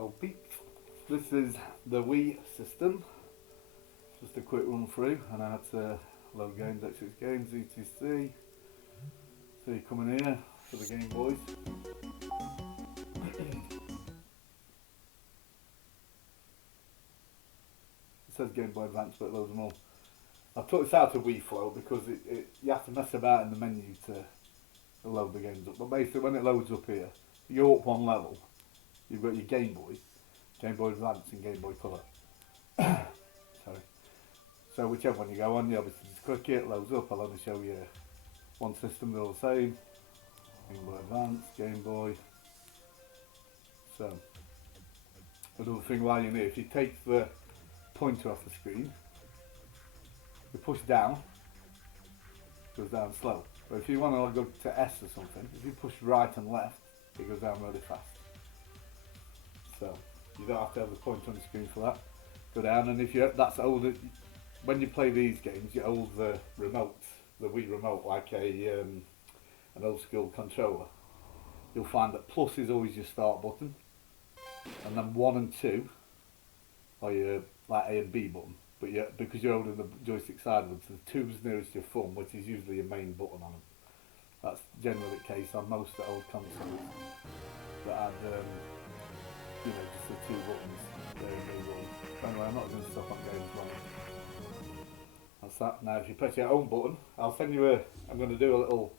Oh, beep. This is the Wii system. Just a quick run through, and I had to load games, X6 games, ETC. So you come in here for the Game Boys. It says Game Boy Advance, but it loads them all. I've took this out of Wii Flow because you have to mess about in the menu to load the games up. But basically, when it loads up here, you go up one level. You've got your Game Boy, Game Boy Advance, and Game Boy Color. Sorry. So whichever one you go on, you obviously just click it, loads up. I'll only show you one system, they're all the same. Game Boy Advance, Game Boy. So another thing while you're here, if you take the pointer off the screen, you push down, it goes down slow. But if you want to go to S or something, if you push right and left, it goes down really fast. So you don't have to have the pointer on the screen for that. Go down, and if you that's older, when you play these games, you hold the remote, the Wii remote, like an old school controller. You'll find that plus is always your start button, and then 1 and 2 are your like A and B button. But because you're holding the joystick sideways, the 2's nearest your thumb, which is usually your main button on them. That's generally the case on most of the old consoles that had, just the 2 buttons. There you go. Anyway, I'm not going to stop on games long. That's that. Now, if you press your own button, I'll send you I'm going to do a little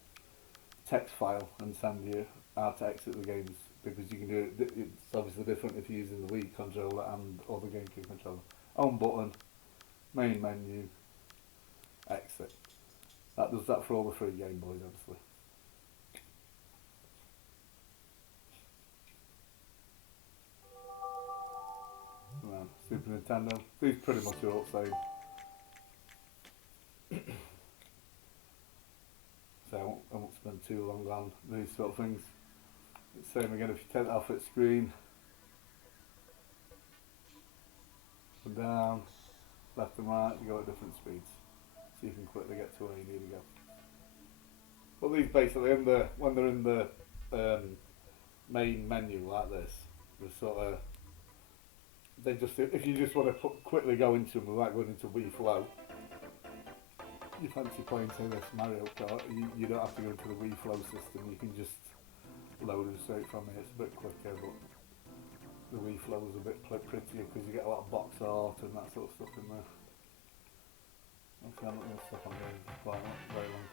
text file and send you how to exit the games, because you can do it. It's obviously different if you're using the Wii controller and or the GameCube controller. Home button, main menu, exit. That does that for all the 3 Game Boys, obviously. Right, Super Nintendo. These pretty much are all the same. So I won't spend too long on these sort of things. It's the same again if you take it off its screen. Up and down, left and right, you go at different speeds. So you can quickly get to where you need to go. But these basically, when they're in the main menu like this, they're sort of, if you just want to quickly go into them without going into Wii Flow, you fancy playing say this Mario Kart, you don't have to go into the Wii Flow system, you can just load them straight from here. It's a bit quicker, but the Wii Flow is a bit prettier because you get a lot of box art and that sort of stuff in there. Okay, I'm not going to stop on games quite very long.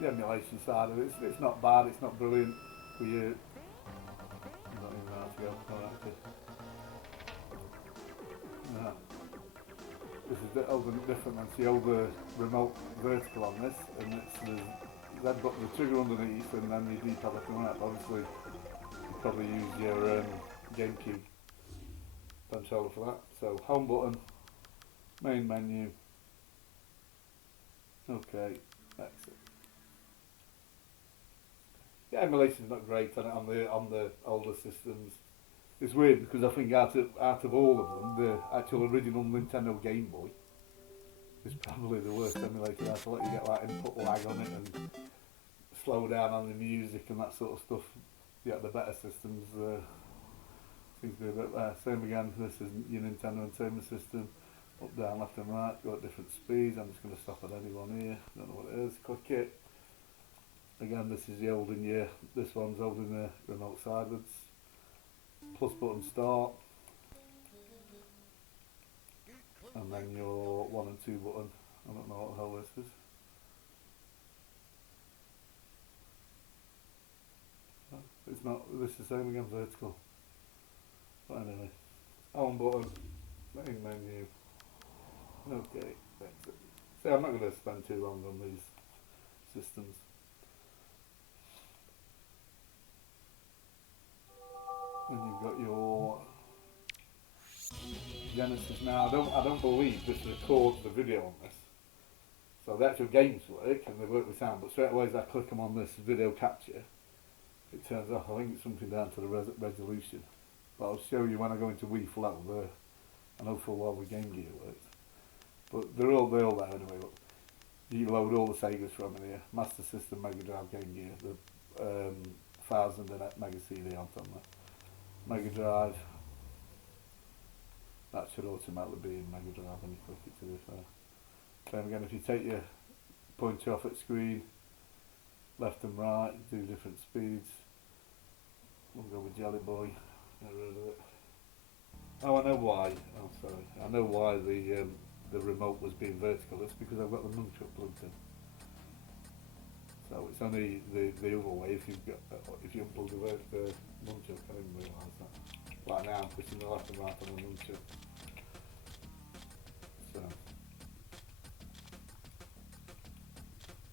The emulation side of it, it's not bad, it's not brilliant. I don't even know how to go. Alright, good. Yeah. This is a little bit different than the older remote vertical on this, and they've got the trigger underneath and then your D-pad left and right. Obviously, you probably use your GameCube controller for that. So home button, main menu, okay, exit. Yeah, emulation's not great on the older systems. It's weird because I think out of all of them, the actual original Nintendo Game Boy is probably the worst emulator. That's to let you get like input lag on it and slow down on the music and that sort of stuff. Yeah, the better systems seems to be a bit there. Same again, this is your Nintendo Entertainment System. Up, down, left and right, go at different speeds. I'm just going to stop at any one here. Don't know what it is. Click it. Again, this is the holding year. This one's holding the remote sideways. Plus button start. And then your 1 and 2 button. I don't know what the hell this is. It's not, this is the same again, vertical. But anyway. Home button, main menu. Okay, exit. See, I'm not going to spend too long on these systems. And you've got your Genesis. Now I don't believe this records the video on this. So the actual games work and they work with sound, but straight away as I click them on this video capture, it turns off. I think it's something down to the resolution. But I'll show you when I go into Wii Flow. I know full well the Game Gear works. But they're all there anyway. Look. You load all the Segas from in here. Master System, Mega Drive, Game Gear. The 1000 mega CD on the Mega Drive. That should automatically be in Mega Drive when you click it, to be fair. Same again, if you take your pointer off at screen, left and right, do different speeds. We'll go with Jelly Boy, get rid of it. Oh, I know why. Oh, sorry. I know why the remote was being vertical. It's because I've got the nunchuck plugged in. So it's only the other way if you've got if you unplug the nunchuck. I didn't realise that. Like now, I'm pushing the left and right on the nunchuck. So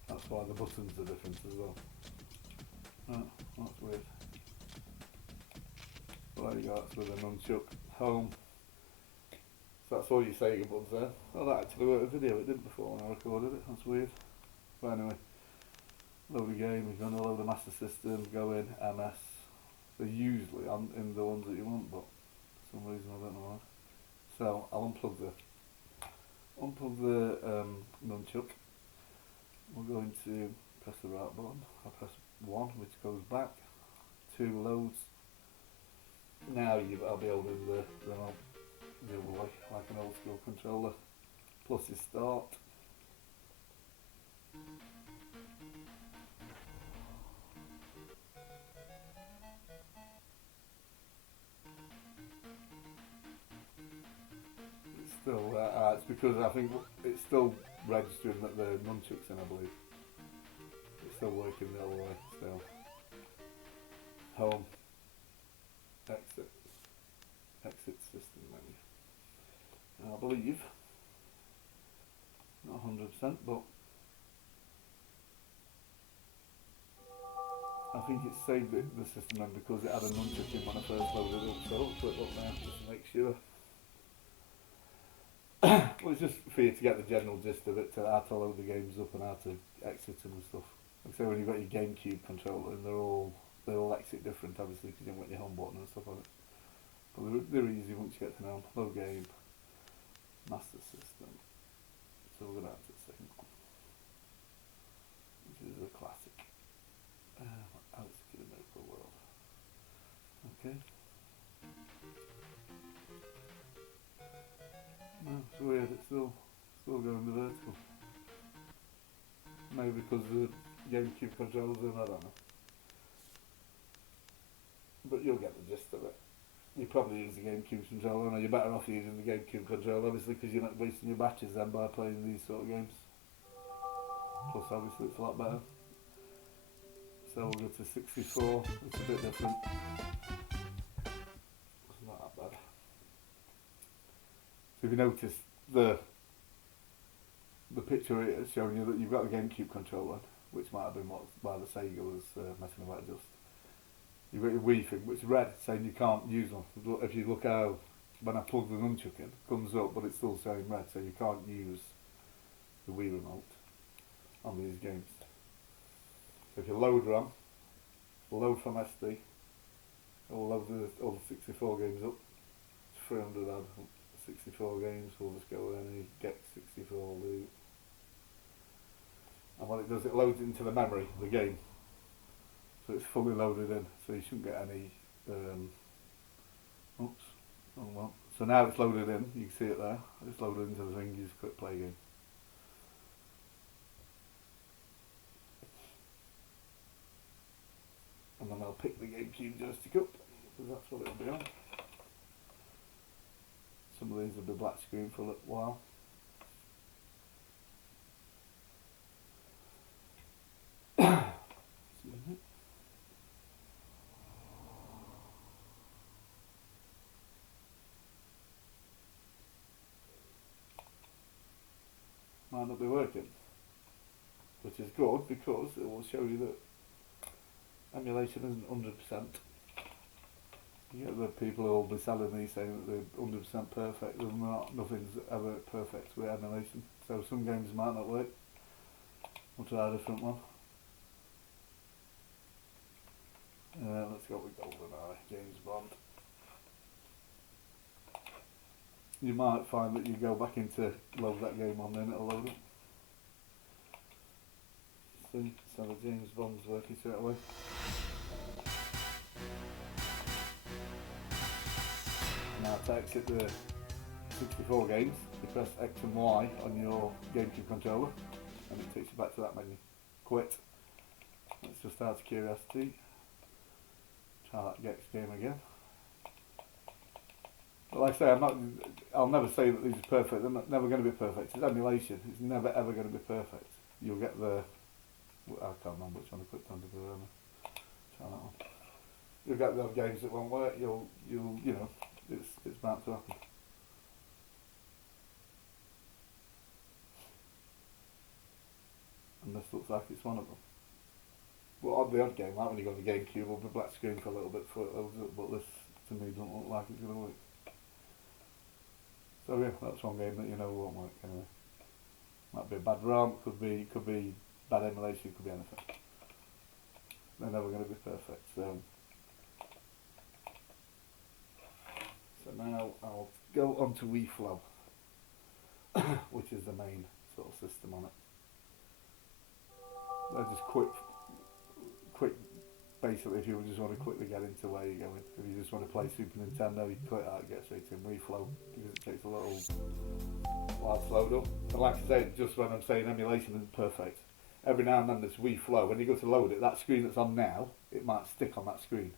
that's why the buttons are different as well. Oh, that's weird. Well, there you go. That's with a nunchuck. Home. So that's all your Sega buttons there. Oh, that actually worked a video. It didn't before when I recorded it. That's weird. But anyway. Load a game, you're going to load the Master System, go in, MS. They're usually in the ones that you want, but for some reason I don't know why. So I'll unplug the nunchuck. We're going to press the right button. I'll press 1, which goes back. 2 loads. Now I'll be holding the remote the other way, like an old school controller. Plus your start. Still, it's because I think it's still registering that the nunchuck's in, I believe. It's still working the other way, still. Home. Exit. Exit system menu. And I believe, not 100%, but I think it saved the system menu because it had a nunchuck in when I first loaded it up, so I'll put it up now just to make sure. Well, it's just for you to get the general gist of it, to how to load the games up and how to exit them and stuff. Like I say, when you've got your GameCube controller, and they all exit different, obviously, because you've got your home button and stuff on it. But they're easy once you get to know them. Load game, Master System. So we're going to have to the second one, which is a classic. Alice in the Miracle World. Okay. No, it's weird, it's still going to vertical. Maybe because the GameCube controllers in, I don't know. But you'll get the gist of it. You probably use the GameCube controller, and you're better off using the GameCube controller, obviously, because you're not wasting your batteries then by playing these sort of games. Plus, obviously, it's a lot better. So we'll go to 64, it's a bit different. It's not that bad. So if you notice the picture it's showing you that you've got a GameCube controller, which might have been why the Sega was messing about just. You've got your Wii thing, which is red, saying you can't use them. If you look how, when I plug the nunchuck in, it comes up, but it's still showing red, so you can't use the Wii remote on these games. So if you load ROM, load from SD, it will load all the 64 games up. It's 300 odd 64 games, we'll just go in and get 64 loot. And what it does, it loads it into the memory of the game. So it's fully loaded in, so you shouldn't get any, oops, wrong one. So now it's loaded in, you can see it there, it's loaded into the thing, you just click play game. And then I'll pick the GameCube joystick up, because that's what it'll be on. Some of these will be black screen for a little while. Might not be working, which is good because it will show you that emulation isn't 100%. You get the people who will be selling these saying that they're 100% perfect. They're not. Nothing's ever perfect with emulation. So some games might not work. We'll try a different one. Let's go with GoldenEye, James Bond. You might find that you go back into load that game on, then it'll load it. See, so the James Bond's working straight away. to exit the 64 games, you press X and Y on your GameCube controller and it takes you back to that menu. Quit. Let's just out of curiosity try that Gex game again. But like I say, I'll never say that these are perfect. They're never going to be perfect. It's emulation. It's never ever going to be perfect. You'll get the, I can't remember which one I clicked on to do. Try that one. You'll get those games that won't work. You know, it's bound to happen. And this looks like it's one of them. Well, on the odd game, like when you go on the GameCube, will be black screen for a little bit before it loads up, but this to me doesn't look like it's going to work. So yeah, that's one game that you know won't work anyway. Might be a bad ROM, could be bad emulation, could be anything. They're never going to be perfect. So now I'll go on to Wii Flow, which is the main sort of system on it. They're just quick, basically if you just want to quickly get into where you're going. If you just want to play Super Nintendo, you click that and get straight in Wii Flow, because it takes a little while to load up. And like I say, just when I'm saying emulation isn't perfect, every now and then this Wii Flow, when you go to load it, that screen that's on now, it might stick on that screen.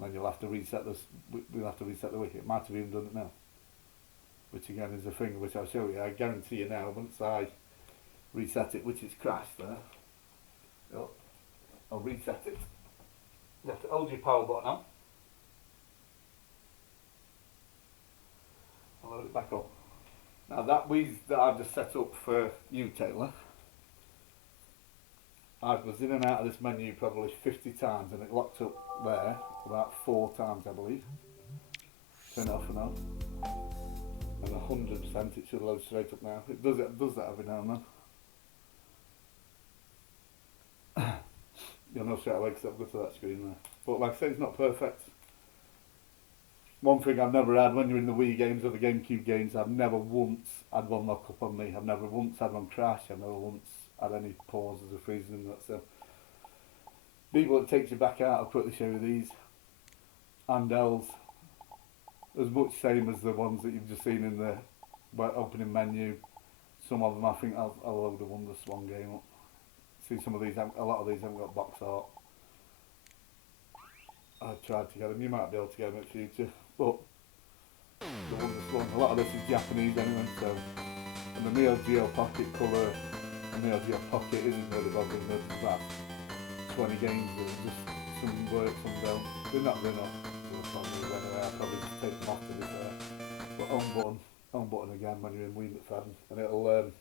Then you'll have to reset this. We'll have to reset the Wii. It might have even done it now, which again is a thing which I'll show you. I guarantee you now, once I reset it, which is crashed there, I'll reset it. You have to hold your power button on. I'll load it back up. Now that Wii that I've just set up for you, Taylor, I was in and out of this menu probably 50 times and it locked up there about 4 times I believe. Turn it off and on. And 100% it should load straight up now. It does that every now and then. You'll know straight away because I've got to that screen there. But like I say, it's not perfect. One thing I've never had when you're in the Wii games or the GameCube games, I've never once had one lock up on me. I've never once had one crash. I've never once had any pauses or freezing and that. So, people that takes you back out, I'll quickly show you these. Handhelds, as much same as the ones that you've just seen in the opening menu. Some of them I think I'll load a WonderSwan game up. See, some of these, a lot of these haven't got box art. I've tried to get them. You might be able to get them in the future, but the WonderSwan, a lot of this is Japanese anyway. So, and the Neo Geo Pocket Color, the Neo Geo Pocket isn't really bothering me. It's about 20 games that just some work, some don't. They're not. Anyway, I'll probably just take them off to be fair. But home button again when you're in Wii McFadden, and it'll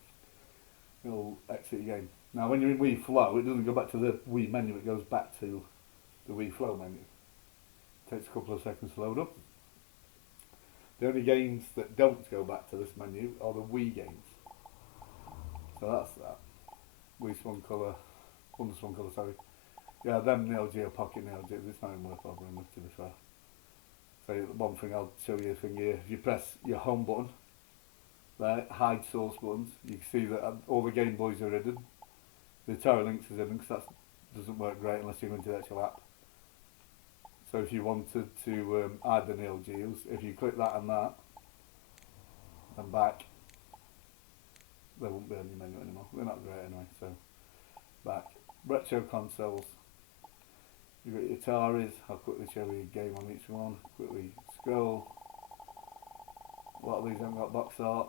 exit your game. Now when you're in Wii Flow, it doesn't go back to the Wii menu, it goes back to the Wii Flow menu. It takes a couple of seconds to load up. The only games that don't go back to this menu are the Wii games. So that's that. WonderSwan Color, sorry. Yeah, them Neo Geo Pocket, Neo Geo, it's not even worth bothering with to be fair. So one thing I'll show you a thing here, if you press your home button, there, hide source buttons, you can see that all the Game Boys are hidden. The Atari Lynx is hidden because that doesn't work great unless you go into the actual app. So if you wanted to hide the Neo Geos, if you click that and that, and back, they won't be on your menu anymore. They're not great anyway, so back. Retro consoles. You've got your Ataris, I'll quickly show you a game on each one, quickly scroll. A lot of these haven't got box art.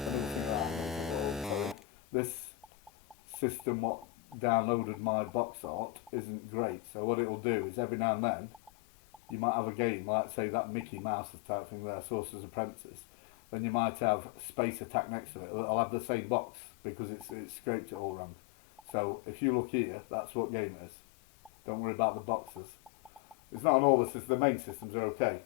I don't think that this system what downloaded my box art isn't great, so what it'll do is every now and then you might have a game like say that Mickey Mouse type thing there, Sorcerer's Apprentice, then you might have Space Attack next to it. I'll have the same box because it's scraped it all wrong. So if you look here, that's what game it is. Don't worry about the boxes. It's not on all the systems, the main systems are okay,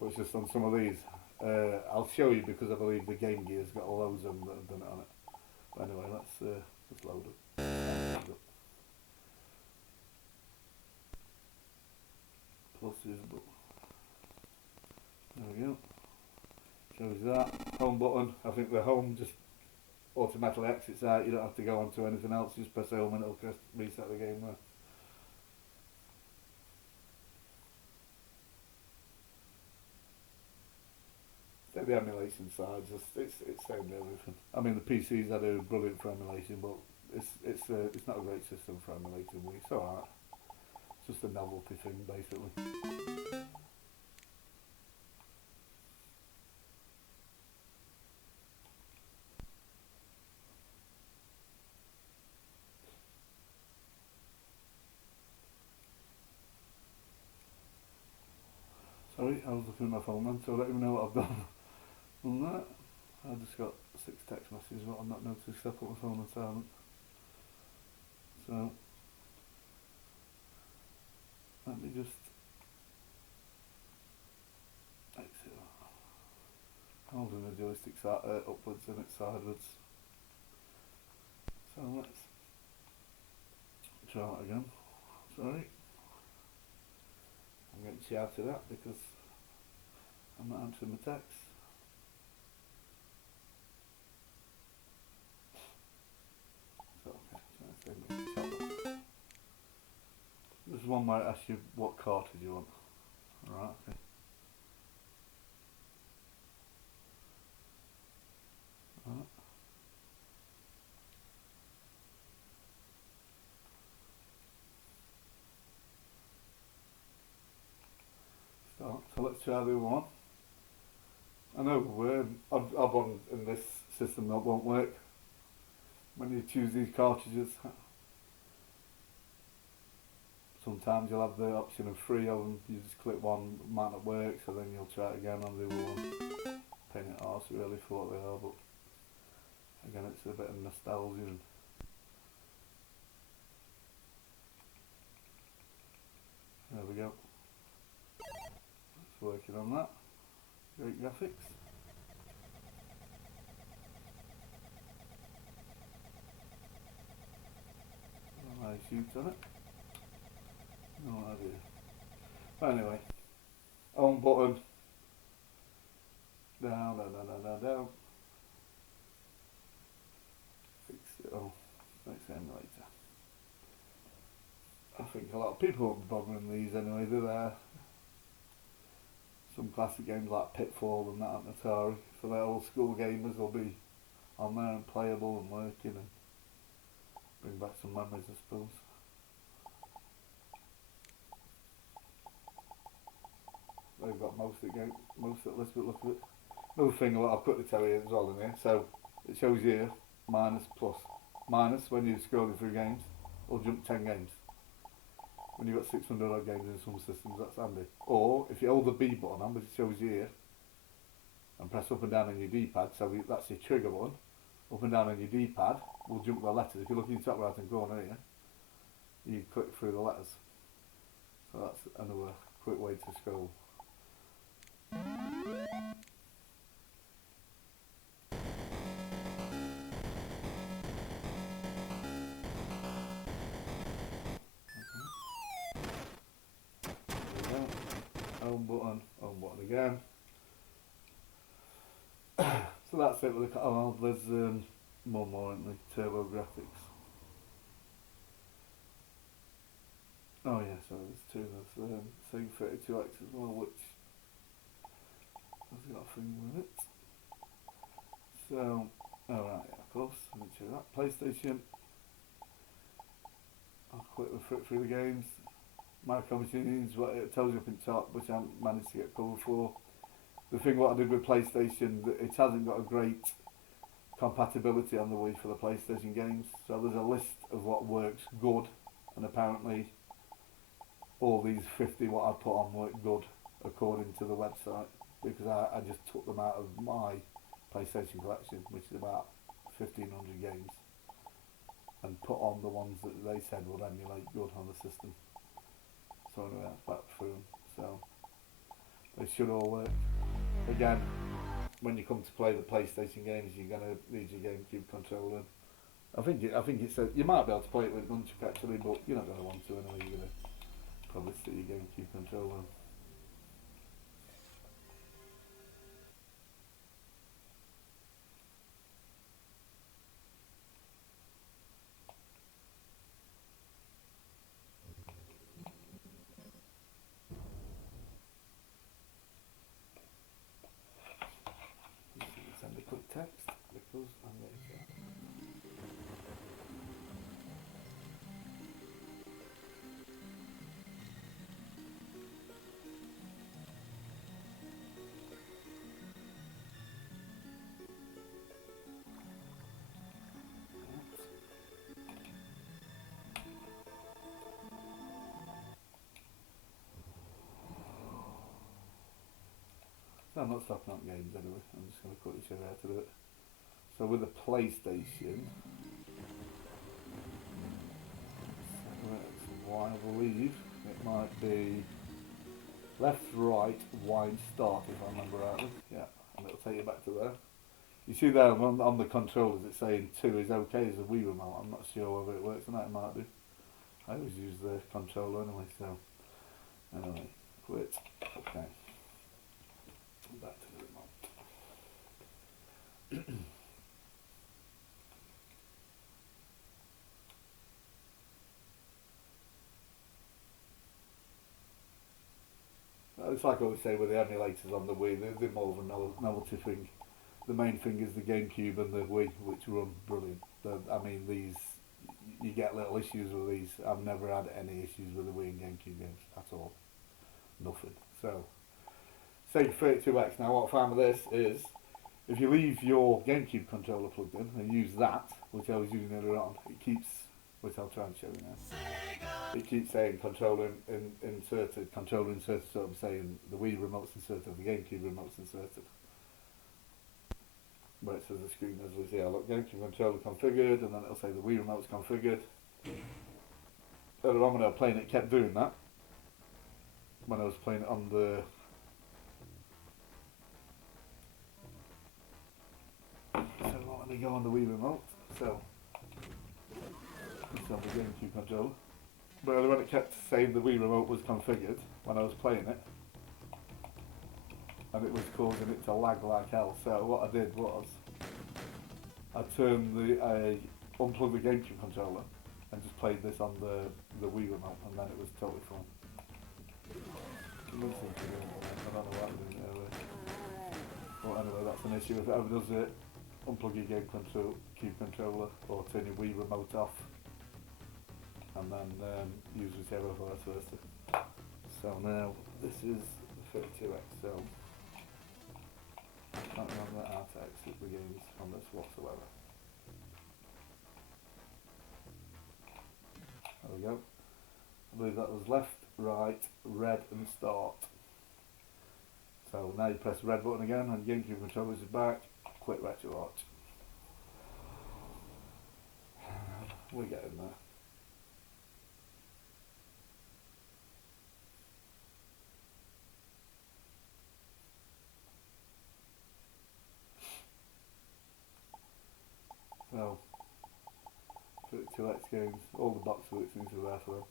but it's just on some of these. I'll show you because I believe the Game Gear's got loads of them that have done it on it. But anyway, let's just load it. Pluses, but there we go. Shows that. Home button. I think the home just automatically exits out. You don't have to go on to anything else. Just press home and it'll just reset the game there. the emulation side, it's same with everything. I mean, the PCs I do brilliant for emulation, but it's not a great system for emulating Wii. It's alright. It's just a novelty thing, basically. Sorry, I was looking at my phone then, so I don't even know what I've done on that. I just got 6 text messages, but I'm not noticed. I put my phone on silent. So, let me just exit that. Holding the joystick upwards and it's sideways. So let's try that again. Sorry. I'm getting shouted at because I'm not answering the text. So, okay. This is one where it asks you what cartridge you want. Alright, okay. Alright. Start. So let's try the other one. I know I've one in this system that won't work when you choose these cartridges. Sometimes you'll have the option of 3 of them, you just click one, might not work, so then you'll try it again on the other one. Pain in the arse really for what they are, but again it's a bit of nostalgia. And there we go. It's working on that. Great graphics. Nice shoot on it. No idea. But anyway, home button. Down, down. Fix it all. Next emulator. I think a lot of people won't be bothering these anyway, do they? Some classic games like Pitfall and that on Atari, for the old school gamers, will be on there and playable and working and bring back some memories, I suppose. They've got most of the list, but look at it. Another thing I'll quickly tell you as well in here, so it shows you minus, plus. Minus, when you're scrolling through games, will jump 10 games. When you've got 600 odd games in some systems, that's handy. Or, if you hold the B button on, which it shows you here, and press up and down on your D-pad, so that's your trigger button, up and down on your D-pad will jump the letters. If you look in the top right hand corner here, you click through the letters. So that's another quick way to scroll. Home button again. So that's it with the there's more in the turbo graphics. Oh yeah, so there's two. There's Sega 32X as well, which has got a thing with it. So, alright, yeah, of course, let me show that. PlayStation. I'll quickly flip through the games. My machines, what it tells you up in top, which I haven't managed to get covered for. The thing what I did with PlayStation, it hasn't got a great compatibility on the Wii for the PlayStation games. So there's a list of what works good, and apparently all these 50 what I put on work good according to the website, because I just took them out of my PlayStation collection, which is about 1500 games, and put on the ones that they said would emulate good on the system. So anyway, that's back through them. So they should all work. Again, when you come to play the PlayStation games, you're gonna need your GameCube controller. I think it's you might be able to play it with nunchuck actually, but you're not gonna want to anyway. You're gonna probably stick your GameCube controller. I'm not stopping on games anyway. I'm just going to quickly show you how to do it. So with the PlayStation, I believe it might be left, right, wide, start, if I remember rightly. Yeah, and it'll take you back to there. You see there on the controllers it's saying 2 is okay as a Wii remote. I'm not sure whether it works or not, it might do. I always use the controller anyway, so anyway, quit. Okay. Back to the remote. It's like I always say with the emulators on the Wii, they're more of a novelty thing. The main thing is the GameCube and the Wii, which run brilliant. I mean, these, you get little issues with these. I've never had any issues with the Wii and GameCube games at all. Nothing. So, Sega 32X. Now what I found with this is, if you leave your GameCube controller plugged in and use that, which I was using earlier on, it keeps, which I'll try and show you now. It keeps saying controller inserted, so I'm saying the Wii remote's inserted, the GameCube remote's inserted. Where it says the screen as we see, look, GameCube controller configured, and then it'll say the Wii remote's configured. Earlier on when I was playing it kept doing that. When I was playing it on the let me go on the Wii remote. So it's on the GameCube controller. But when it kept saying the Wii remote was configured when I was playing it, and it was causing it to lag like hell. So what I did was I turned unplugged the GameCube controller and just played this on the Wii remote, and then it was totally fine. I don't know what happened earlier. But anyway, that's an issue. If it ever does it, unplug your GameCube controller or turn your Wii remote off, and then use whichever vice versa. So now this is the 32X. So I can't remember how to exit the games on this whatsoever. There we go. I believe that was left, right, red and start. So now you press the red button again and GameCube controllers is back. Quick retro watch. We're getting there. So 32X games, all the box work seems to be there for them.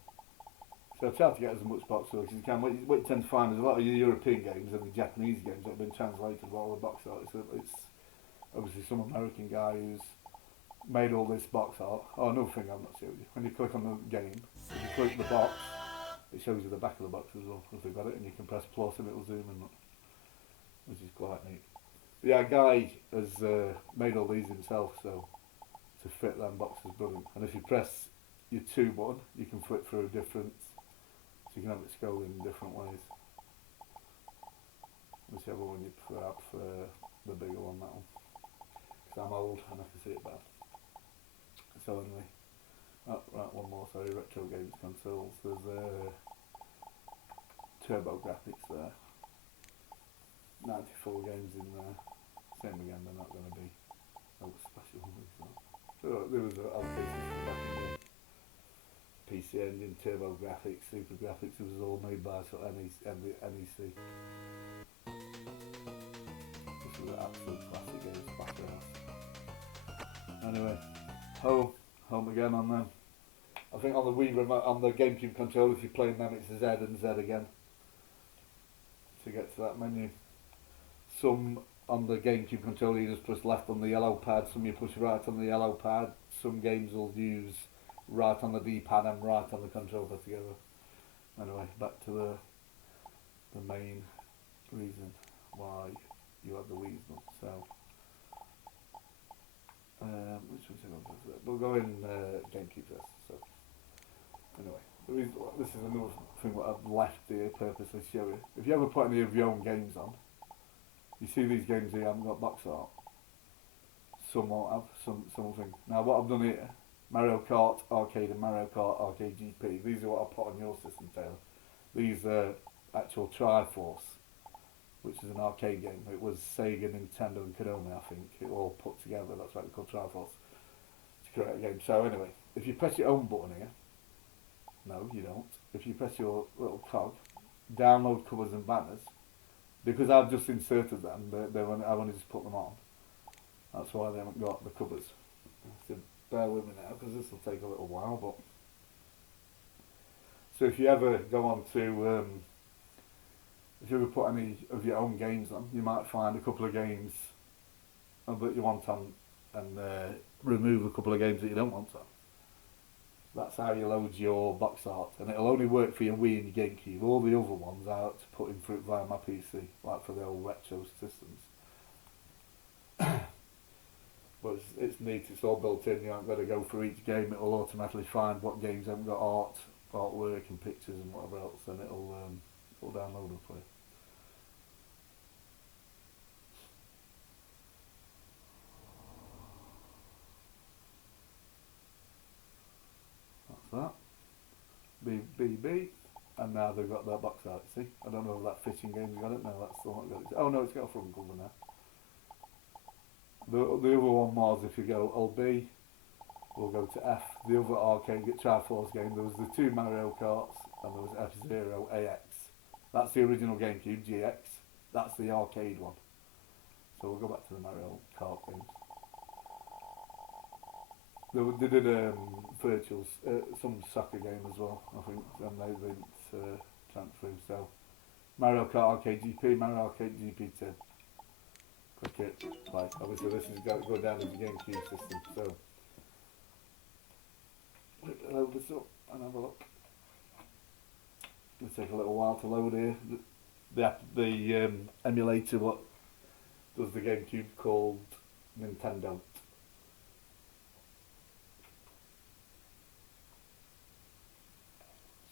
So I've tried to get as much box work as you can. What you tend to find is a lot of your European games and the Japanese games that have been translated with all the box art. So it's obviously some American guy who's made all this box art. Oh, another thing I'm not showing you. When you click on the game, if you click the box, it shows you the back of the box as well, if they've got it, and you can press plus and it'll zoom in, which is quite neat. But yeah, a guy has made all these himself, so to fit them boxes, brilliant. And if you press your 2 button, you can flip through different, so you can have it scrolling in different ways. Whichever one you prefer. I prefer the bigger one, that one, because I'm old and I can see it better. So anyway, right, one more, sorry, retro games consoles. There's turbo graphics there. 94 games in there. Same again, they're not going to be special ones. So there was allocations for back in the PC Engine, turbo graphics, super graphics. It was all made by sort of NEC. This was an absolute classic game, Splatterhouse. Anyway, home again on them. I think on the Wii remote, on the GameCube controller, if you're playing them, it's Z and Z again to get to that menu. Some on the GameCube controller you just push left on the yellow pad, some you push right on the yellow pad. Some games will use right on the D-pad and right on the controller together. Anyway, back to the main reason why you have the Wii's done. So, which one's going to do? We'll go in GameCube first. So, anyway, this is another thing that I've left here purposely to show you. If you ever put any of your own games on, you see these games here haven't got box art. Some won't have, something. Now what I've done here, Mario Kart Arcade and Mario Kart Arcade GP, these are what I put on your system, Taylor. These are actual Triforce which is an arcade game. It was Sega, Nintendo, and Konami, I think. It all put together. That's why it's called Triforce to create a game. So anyway, if you press your home button here, no, you don't. If you press your little cog, download covers and banners. Because I've just inserted them, I've only just put them on. That's why they haven't got the covers. So bear with me now, because this will take a little while. But so if you ever go on to, if you ever put any of your own games on, you might find a couple of games that you want on, and remove a couple of games that you don't want on. That's how you load your box art, and it'll only work for your Wii and your GameCube. All the other ones I have to put in for it via my PC, like for the old retro systems. But it's neat, it's all built in, you haven't got to go through each game, it'll automatically find what games haven't got artwork and pictures and whatever else, and it'll download them for you. That BB, and now they've got that box art. See, I don't know if that fishing game's got it. No, that's still not got it. Oh no, it's got a front cover now. The other one was, if you go LB, we'll go to F. The other arcade Triforce game. There was the two Mario Karts, and there was F-Zero AX. That's the original GameCube GX. That's the arcade one. So we'll go back to the Mario Kart games. They did virtuals, some soccer game as well, I think, and they didn't transfer. So Mario Kart Arcade GP, Mario Arcade GP2. Click it, play. Obviously this is going to go down as the GameCube system, so load this up and have a look. It'll take a little while to load here. The emulator what does the GameCube called Nintendo.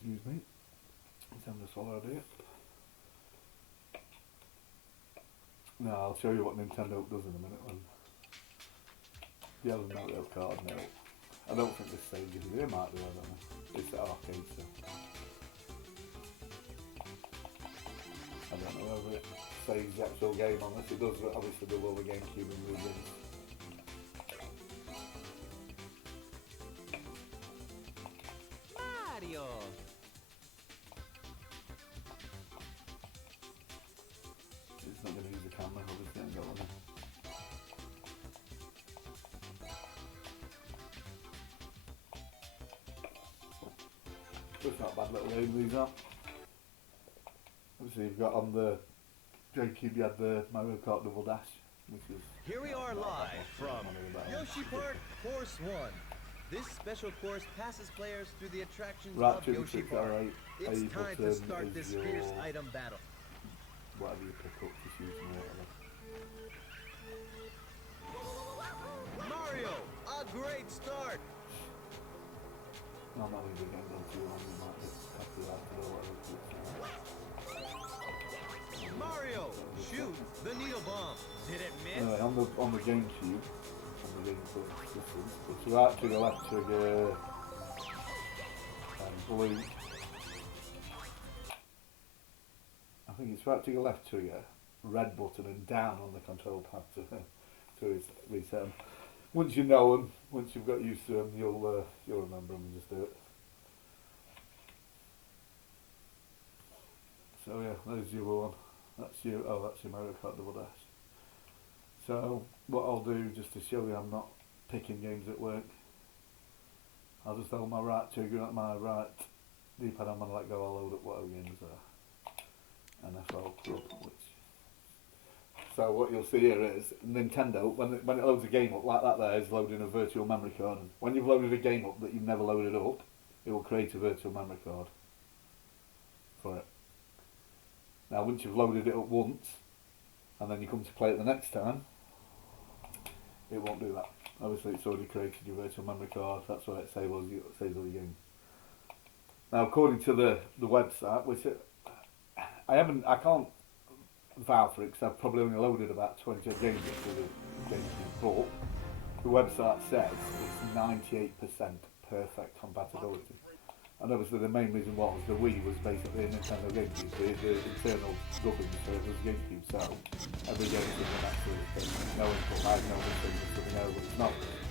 Excuse me. Let's have this all out here. No, I'll show you what Nintendo does in a minute. When you have a Mario card now. I don't think this stage is here, might be, I don't know. It's an arcade, so I don't know whether it saves the actual game on this. It does obviously do all the GameCube and Wii games. Mario! It's not going to use the camera, obviously, I ain't got one. It's not a bad little game, these are. Obviously, you've got on the GameCube, you had the Mario Kart Double Dash, which is. Here we are live from Yoshi Park Course 1. This special course passes players through the attractions of Yoshi Park. It's time to start this fierce item battle. Whatever you pick up, just use them whatever. Mario, a great start! No, I'm not leaving the game down too long, you might have to do whatever. Mario, shoot the needle bomb. Did it miss? Anyway, on the GameCube, system, it's right trigger, left trigger, and blue. I think it's right trigger, left trigger, red button, and down on the control pad to reset them. Once you know them, once you've got used to them, you'll remember them and just do it. So yeah, there's your one. That's your Mario Kart Double Dash. So what I'll do, just to show you I'm not picking games at work, I'll just hold my right trigger at my right D-pad, I'm going to let go, I'll load up whatever games are. And FL Club, which... So what you'll see here is, Nintendo, when it loads a game up like that there, is loading a virtual memory card. And when you've loaded a game up that you've never loaded up, it will create a virtual memory card for it. Now once you've loaded it up once, and then you come to play it the next time, it won't do that. Obviously it's already created your virtual memory card, that's why it saves all your games. Now according to the website, which I can't vouch for it because I've probably only loaded about 20 games into the GameCube, but the website says it's 98% perfect compatibility. And obviously the main reason was the Wii was basically a Nintendo GameCube, the internal gubbins, so it was GameCube, so every game was an absolute thing. No input lag, no nothing, something else.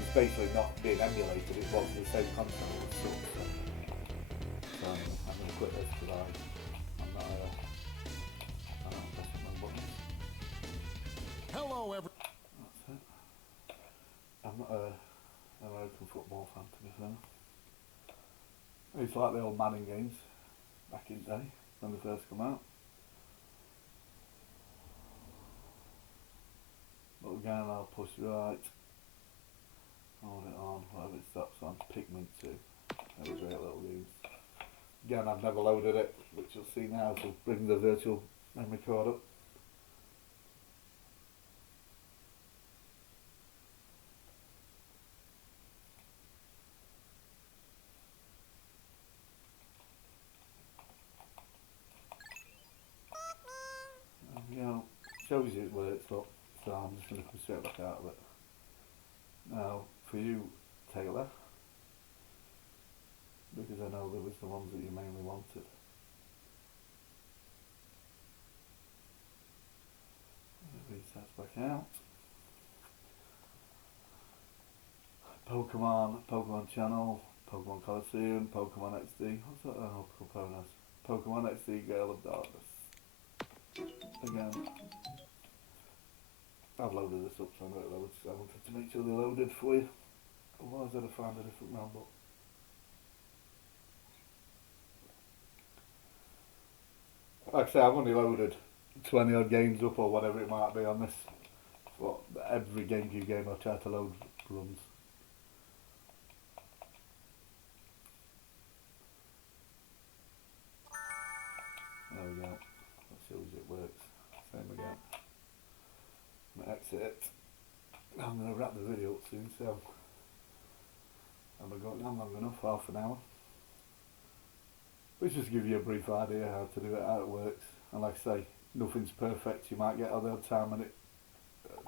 It's basically not being emulated, it was the same console as such. So I'm going to quit this because I'm not pressing my buttons. Hello, everyone. That's it. I'm not an American football fan, to be fair. I used to like the old Manning games back in the day when they first come out. But again, I'll push right, hold it on, whatever it stops on, Pikmin 2. They were great little games. Again, I've never loaded it, which you'll see now to bring the virtual memory card up. Shows you it works, but so I'm just going to come straight back out of it. Now, for you, Taylor, because I know there was the ones that you mainly wanted. Resets back out. Pokemon channel, Pokemon Coliseum, Pokemon XD. What's that? Oh, Pokemon XD Gale of Darkness. Again, I've loaded this up, so I know it loads. I wanted to make sure they loaded for you. Otherwise, I'd have found a different round. Like I say, I've only loaded 20 odd games up or whatever it might be on this. But every GameCube game I've tried to load runs. There we go. That shows it works. Same again. I'm going to exit it. I'm going to wrap the video up soon, so I've got long enough, half an hour. Let's just give you a brief idea how to do it, how it works. And like I say, nothing's perfect. You might get other time and it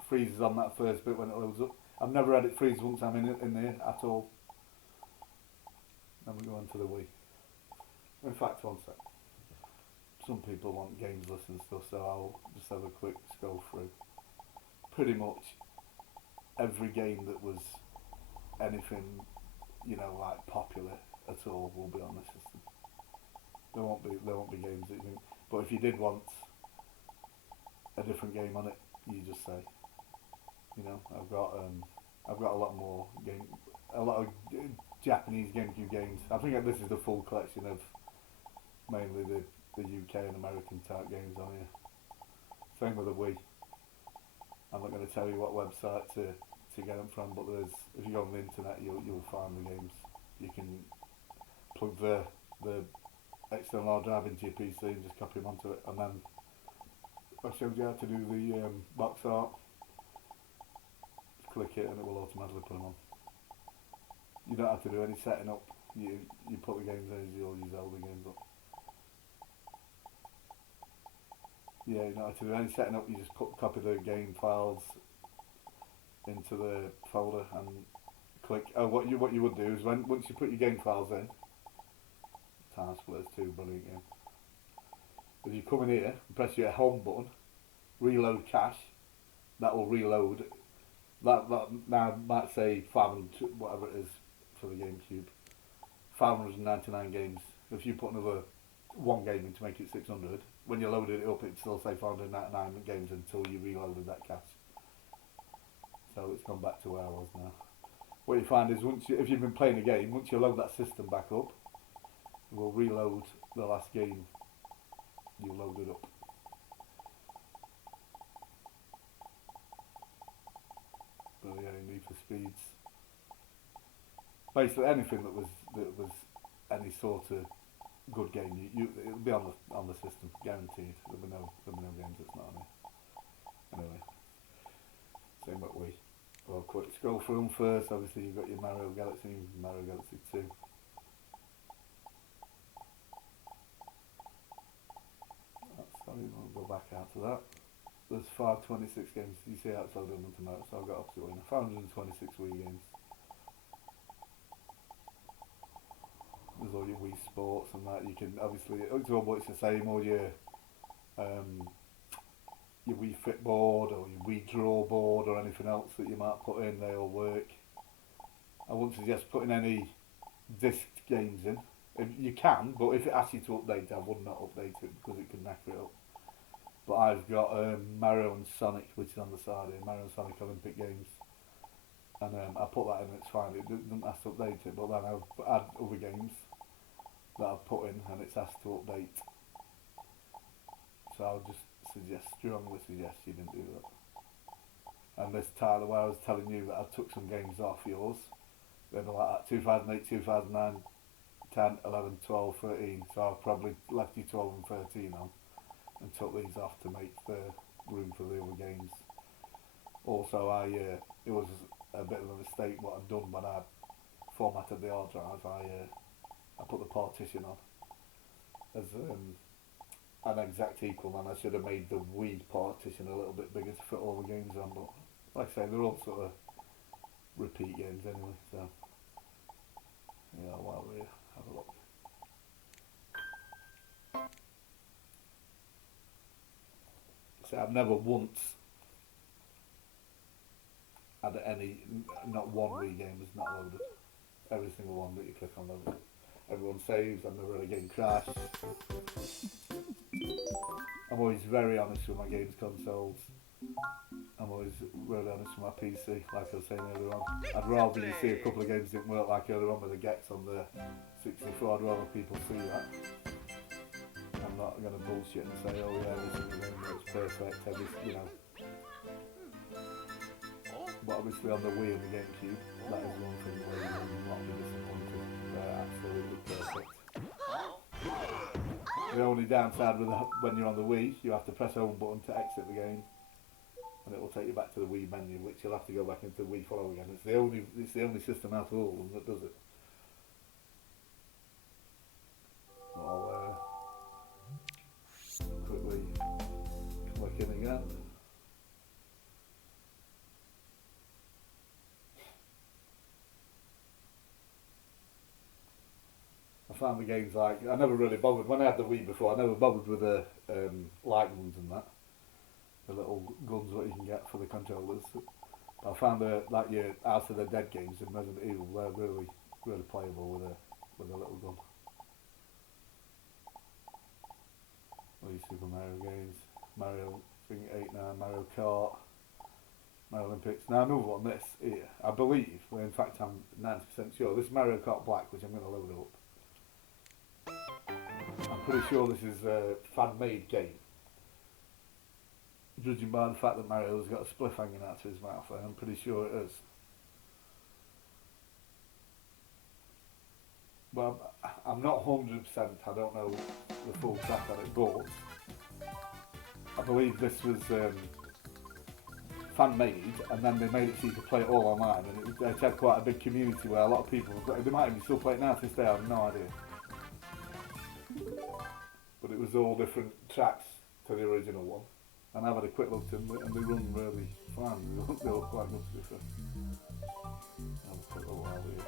freezes on that first bit when it loads up. I've never had it freeze once I'm in there at all. Then we go on to the Wii. In fact, one sec. Some people want games lists and stuff, so I'll just have a quick scroll through. Pretty much every game that was anything, you know, like popular at all will be on the system. There won't be games that you can, but if you did want a different game on it, you just say, you know, I've got a lot of Japanese GameCube games. I think this is the full collection of mainly the UK and American type games on here. Same with the Wii. I'm not going to tell you what website to get them from, but if you go on the internet, you'll find the games. You can plug the external hard drive into your PC and just copy them onto it, and then I showed you how to do the box art. Click it and it will automatically put them on. You don't have to do any setting up. You put the games in as you'll use all the games up. Yeah, you don't have to do any setting up. You just copy the game files into the folder and click. Oh, what you would do is once you put your game files in, Time Splitters 2, brilliant game. If you come in here and press your home button, reload cache, that will reload. That now might say 500, whatever it is for the GameCube, 599 games. If you put another one game in to make it 600, when you loaded it up, it'd still say 599 games until you reloaded that cache. So it's gone back to where I was now. What you find is if you've been playing a game, once you load that system back up, it will reload the last game you loaded up. But yeah, Need for Speeds. Basically anything that was any sort of good game, it'll be on the system, guaranteed. There'll be no games that's not on it. Anyway, same with Wii. Well, quick scroll through them first. Obviously, you've got your Mario Galaxy 2. Sorry, we'll go back out to that. There's 526 games. You see how it's loaded on tomorrow, so I've got opposite winner. 526 Wii games. There's all your Wii Sports and that. You can obviously it's almost the same, or your Wii Fit board or your Wii Draw board or anything else that you might put in. They all work. I wouldn't suggest putting any disc games in. If you can, but if it asks you to update, I would not update it because it can knacker it up. But I've got Mario and Sonic, which is on the side here, Mario and Sonic Olympic Games. And I put that in and it's fine, it doesn't ask to update it, but then I've had other games that I've put in and it's asked to update. So I'll just strongly suggest you didn't do that. And this Tyler, where I was telling you that I took some games off yours, they were like that, 2008, 2009, 10, 11, 12, 13, so I've probably left you 12 and 13 on and took these off to make the room for the other games. Also, it was a bit of a mistake what I'd done when I formatted the hard drive. I put the partition on as an exact equal, and I should have made the Wii partition a little bit bigger to fit all the games on, but like I say, they're all sort of repeat games anyway, so yeah, while we have a look. So I've never once had not one Wii game was not loaded. Every single one that you click on loaded. Everyone saves, I've never had a game crash. I'm always very honest with my games consoles. I'm always really honest with my PC, like I was saying earlier on. I'd rather you see a couple of games didn't work like earlier on with the Gex on the 64, I'd rather people see that. I'm not going to bullshit and say, oh yeah, this is the game that's perfect, you know. But obviously on the Wii and the GameCube, that is one thing where you will not be disappointed. They're absolutely perfect. The only downside with when you're on the Wii, you have to press home button to exit the game, and it will take you back to the Wii menu, which you'll have to go back into Wii Flow again. It's the only system out of all of them that does it. I'll quickly click in again. I found the games I never really bothered, when I had the Wii before, I never bothered with the light guns and that. The little guns that you can get for the controllers. I found like your House of the Dead games in Resident Evil, they're really, really playable with a little gun. All these Super Mario games, Mario 8, Mario Kart, Mario Olympics. Now another one, this here, I believe, well in fact I'm 90% sure, this is Mario Kart Black, which I'm going to load up. I'm pretty sure this is a fan-made game. Judging by the fact that Mario's got a spliff hanging out of his mouth, I'm pretty sure it is. Well, I'm not 100%, I don't know the full track on it, but I believe this was fan-made, and then they made it so you could play it all online, and it had quite a big community where a lot of people, they might even still play it now to this day, I have no idea. But it was all different tracks to the original one. And I've had a quick look at them and they run really fine. They look quite good to be fair. I'll put a while here.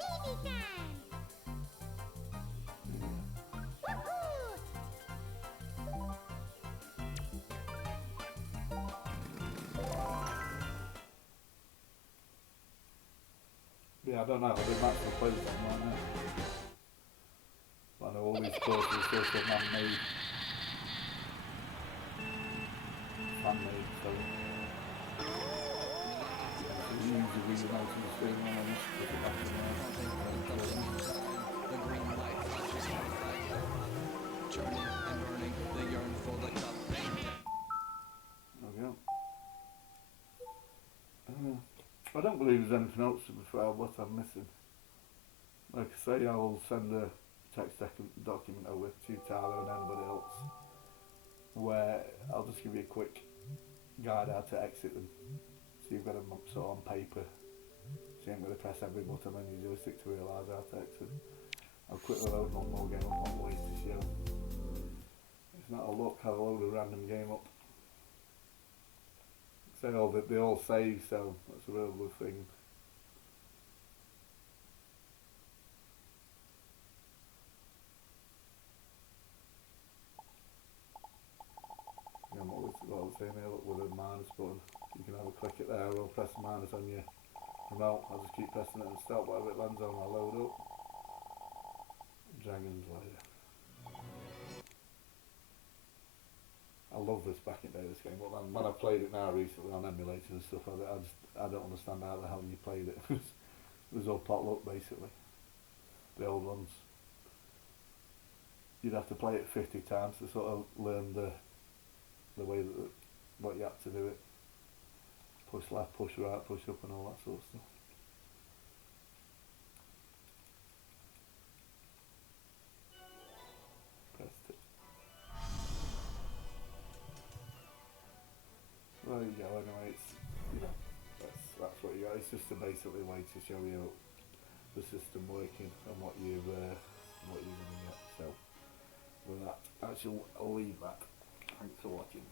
Yeah, I don't know, I didn't actually play this online now. But I know all these courses are still man-made. Fan-made, so it's easy to read the notes on the screen when I just put it back in there. The green light flashes on the flag, churning and burning, they yearn for the cup. There we go. I don't believe there's anything else to be fair what I'm missing. Like I say, I will send a text document over to Tyler and anybody else where I'll just give you a quick guide how to exit them. So you've got them sort of on paper. So you ain't going to press every button on your joystick to realise how to exit. I'll quickly load one more game up on ways to show. It's not a look, I'll load a random game up. So they all save, so that's a real good thing. what I was saying here, look, with a minus button, you can have a click it there or press minus on your remote. I'll just keep pressing it and stop whatever it lands on. I'll load up. Dragon's Lair. I love this back in the day, this game, but when I played it now recently on emulation and stuff, I don't understand how the hell you played it. It was all potluck basically. The old ones. You'd have to play it 50 times to sort of learn the way that what you had to do it. Push left, push right, push up and all that sort of stuff. Pressed it. There you go, anyway, it's, you know, that's what you got. It's just a basically way to show you the system working and what you're going to get. So with that, I'll leave that. Thanks for watching.